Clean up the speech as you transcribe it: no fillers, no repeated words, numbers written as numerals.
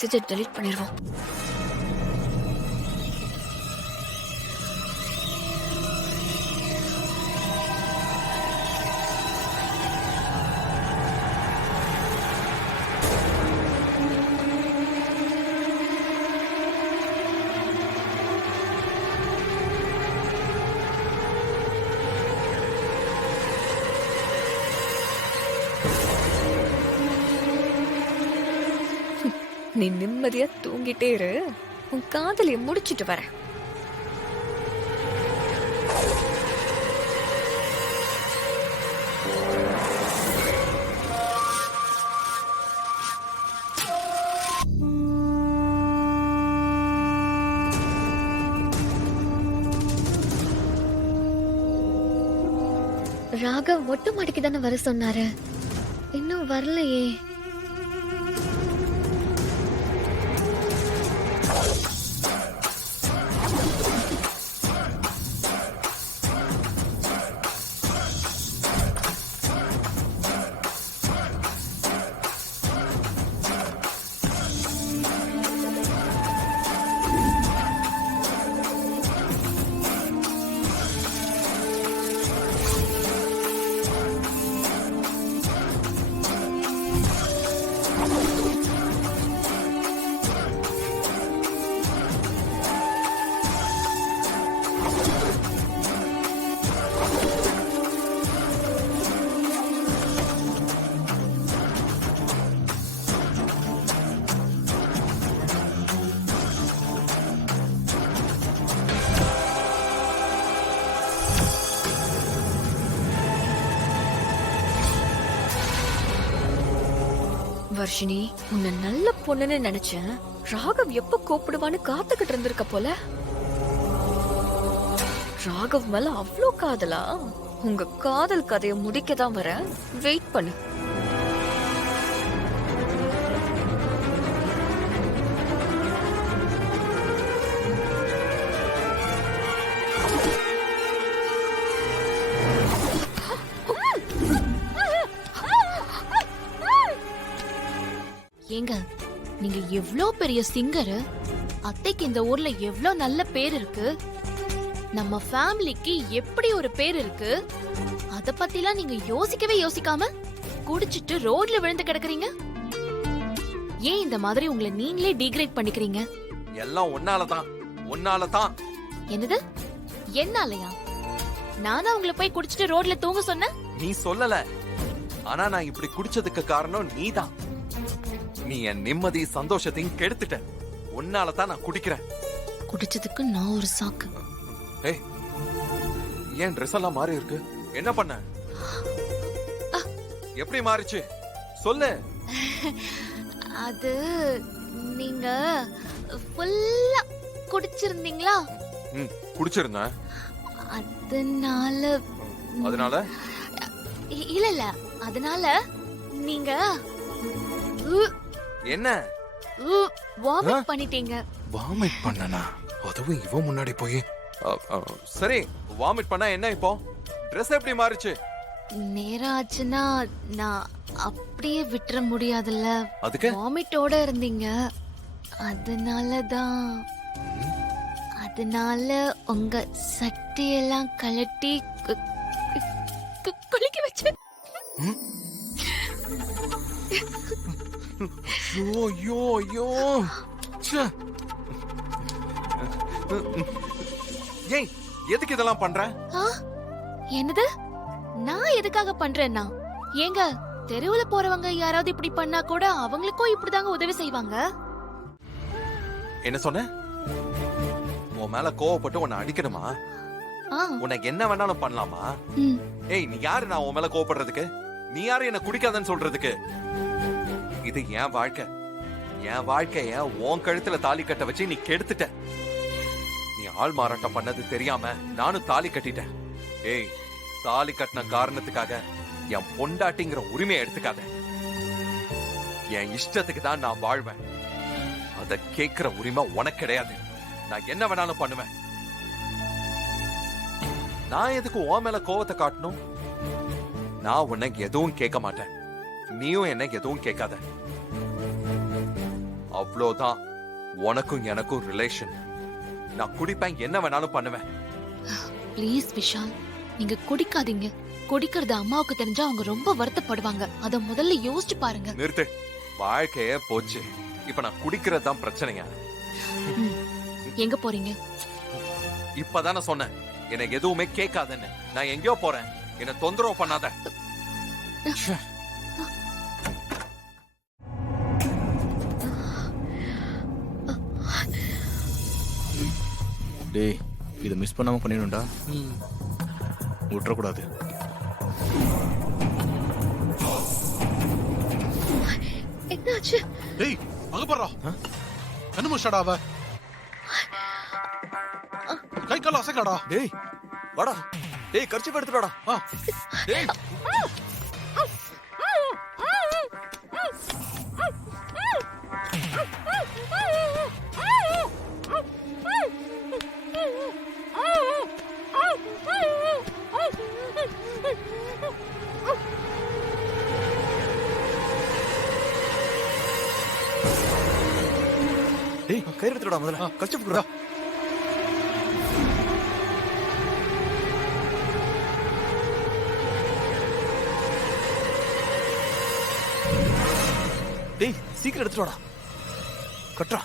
மெசேஜை டெலீட் பண்ணிடுவோம். நீ நிம்மதியா தூங்கிட்டே இரு, உன் காதலிய முடிச்சிட்டு வரேன். ராகவ் ஒட்டு மாடிக்கு தானே வர சொன்னாரு, இன்னும் வரலையே. வர்ஷினி, உன்னை நல்ல பொண்ணுன்னு நினைச்சேன். ராகவ் எப்ப கூப்பிடுவான்னு காத்துக்கிட்டு இருந்திருக்க போல. ராகவ் மேல அவ்வளோ காதலா? உங்க காதல் கதையை முடிக்கதான் வர, வெயிட் பண்ணு. ஏங்க, நீங்க எவ்ளோ பெரிய சிங்கர், அத்தைக்கு இந்த ஊர்ல எவ்ளோ நல்ல பேர் இருக்கு, நம்ம ஃபேமிலிக்கு எப்படி ஒரு பேர் இருக்கு, அத பத்திலாம் நீங்க யோசிக்கவே யோசிக்காம குடிச்சிட்டு ரோட்ல விழுந்து கிடக்குறீங்க. ஏன் இந்த மாதிரி உங்களை நீங்களே டிகிரேட் பண்ணிக்கிறீங்க? எல்லாம் உன்னாலதான். என்னது என்னாலயா? நானா உங்களை போய் குடிச்சிட்டு ரோட்ல தூங்க சொன்னேன்? நீ சொல்லல, ஆனா நான் இப்படி குடிச்சதுக்கு காரணம் நீதான். நீ என் நிம்மதி சந்தோஷத்தையும் கெடுத்துட்ட. உன்னாலதான் நான் குடிக்கிறேன். குடிச்சதுக்கு நான் ஒரு சாக்கு. ஏய், ஏன் ட்ரெஸ் எல்லாம் மாறி இருக்கு? என்ன பண்ண? எப்படி மாறிச்சு சொல்லு. அது நீங்க ஃபுல்லா குடிச்சிருந்தீங்களா? குடிச்சிருந்தேன். அதனால இல்ல அதனால நீங்க என்ன வாமிட் பண்ணிட்டீங்க. வாமிட் பண்ணனா? அதுவும் இவன் முன்னாடி போய். சரி, வாமிட் பண்ணா என்ன இப்போ? ட்ரெஸ் எப்படி மாறிச்சு? நேரம் ஆச்சுன்னா நான் அப்படியே விட்டுற முடியாதுல்ல. அதுக்கு வாமிட்டோட இருந்தீங்க, அதனால உங்க சட்டையெல்லாம் கழட்டி குளிக்க வச்சு. ஏய், எதுக்கு இதெல்லாம் பண்ற? என்னது? நான் எதுக்காக பண்றேன்னா, ஏங்க தெருவுல போறவங்க யாராவது இப்படி பண்ணா கூட அவங்களுக்கும் இப்படிதாங்க உதவி செய்வாங்க. என்ன சொன்ன? உன் மேல கோவப்பட்டு உன்னை அடிக்கணுமா? உனக்கு என்ன வேணாலும் பண்ணலாமா? ஏய், நீ யாரு நான் உன் மேல கோவப்படுறதுக்கு? நீ யாரு என்ன குடிக்காதன்னு சொல்றதுக்கு? இது என் வாழ்க்கை. என் வாழ்க்கைய உன் கழுத்துல தாலி கட்ட வச்சு நீ கெடுத்துட்ட. நீ ஆள் மாறாட்டம் பண்ணது தெரியாம நானும் தாலி கட்டிட்டேன். ஏய், தாலி கட்டின காரணத்துக்காக என் பொண்டாட்டிங்கிற உரிமையை எடுத்துக்காத. என் இஷ்டத்துக்கு தான் நான் வாழ்வேன். அத கேட்கிற உரிமை உனக்கு கிடையாது. நான் என்ன வேணாலும் பண்ணுவேன். நான் எதுக்கு உன் மேல கோவத்தை காட்டணும்? நான் உன்னை எதுவும் கேட்க மாட்டேன், நீயும் என்ன எதுவும் கேட்காத. அவ்வளோதான். உனக்கும் எனக்கும் ரிலேஷன். நான் குடிப்பேன், என்ன வேணாலும் பண்ணுவேன். ப்ளீஸ் விஷால், நீங்க குடிக்காதீங்க. குடிக்கிறது அம்மாவுக்கு தெரிஞ்சா அவங்க ரொம்ப வருத்தப்படுவாங்க. அத முதல்ல யோசிச்சு பாருங்க. நிறுத்து. வாழ்க்கையே போச்சு. இப்ப நான் குடிக்கிறது தான் பிரச்சனையா? எங்க போறீங்க? இப்பதானே சொன்னேன் எனக்கு எதுவுமே கேட்காதுன்னு. நான் எங்கேயோ போறேன், என்ன தொந்தரவு பண்ணாத. டேய், இதை மிஸ் பண்ணாம பண்ணிடணும்டா. விட்டுறக்கூடாது. என்னாச்சு? டேய் அங்க பாறா. என்ன முஷடா அவ? கை கால் அசைக்கடா. டேய் வாடா. டேய் கர்ச்சி எடுத்துடா. டேய் டேய் கயிறு எடுத்துடா முதல்ல. கர்ச்சி போடுடா. டேய் சீக்கிரம் எடுத்துடா. கட்றா.